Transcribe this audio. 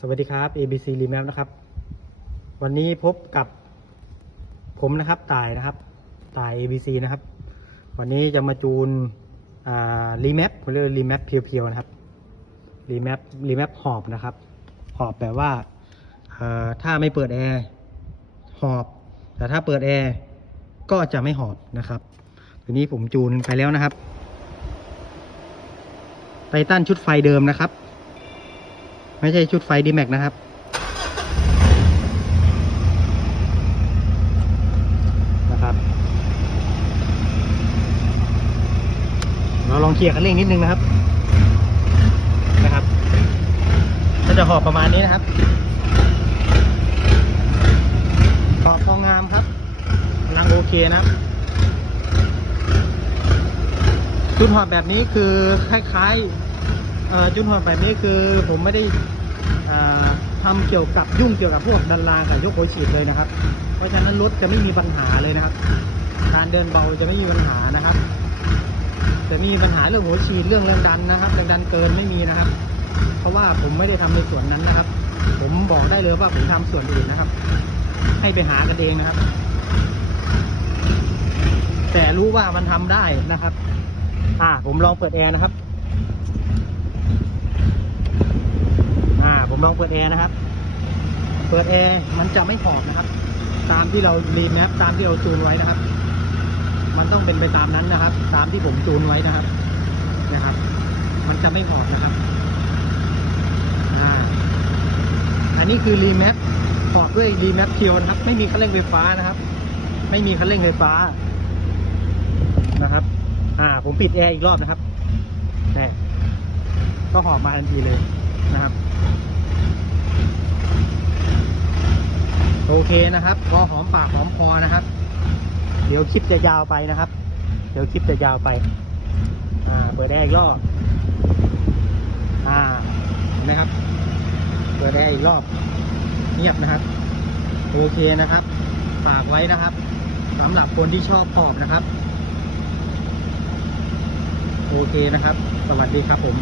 สวัสดีครับ ABC Remap นะครับ วันนี้พบกับผมนะครับตายนะครับตาย ABC นะครับ วันนี้จะมาจูนอ่า Remap เรียกว่า Remap เพียวๆนะครับ Remap Remap หอบนะครับ หอบแปลว่าถ้าไม่เปิดแอร์หอบ แต่ถ้าเปิดแอร์ก็จะไม่หอบนะครับทีนี้ผมจูนไปแล้วนะครับไททันชุดไฟเดิมนะครับ ไม่ใช่ชุดไฟดีแม็กนะครับ นะครับ เราลองเคลียร์คันเร่งนิดนึงนะครับ นะครับ ก็จะหอบประมาณนี้นะครับหอบพองามครับกำลังโอเคนะครับจุดหอบแบบนี้คือคล้ายๆเอ่อ จุดหอบแบบนี้คือผมไม่ได้เอ่อทำเกี่ยวกับยุ่งเกี่ยวกับพวกดันลากับยกโอฉีดเลยนะครับ เพราะฉะนั้นรถจะไม่มีปัญหาเลยนะครับ การเดินเบาจะไม่มีปัญหานะครับ จะมีปัญหาเรื่องหัวฉีดเรื่องแรงดันนะครับแรงดันเกินไม่มีนะครับ เพราะว่าผมไม่ได้ทำในส่วนนั้นนะครับ ผมบอกได้เลยว่าผมทำส่วนอื่นนะครับ ให้ไปหากันเองนะครับ แต่รู้ว่ามันทำได้นะครับ อ่าผมลองเปิดแอร์นะครับ อ่า ผมลองเปิดแอร์นะครับ เปิดแอร์มันจะไม่หอบนะครับ ตามที่เรารีแมปตามที่เราจูนไว้นะครับ มันต้องเป็นไปตามนั้นนะครับ ตามที่ผมจูนไว้นะครับ นะครับ มันจะไม่หอบนะครับอ่าอันนี้คือรีแมปหอบด้วยรีแมปเคียวนะครับ ไม่มีคันเร่งไฟฟ้านะครับ ไม่มีคันเร่งไฟฟ้านะครับ อ่า ผมปิดแอร์อีกรอบนะครับแน่ก็หอบมาทันทีเลยนะครับ โอ เคนะครับก็หอมปากหอมคอนะครับ เดี๋ยวคลิปจะยาวไปนะครับ เดี๋ยวคลิปจะยาวไป อ่า เปิดแอร์อีกรอบ อ่าเห็นไหมครับ เปิดแอร์อีกรอบ เงียบนะครับ โอเคนะครับ ฝากไว้นะครับสำหรับคนที่ชอบขอบนะครับ โอเคนะครับ สวัสดีครับผม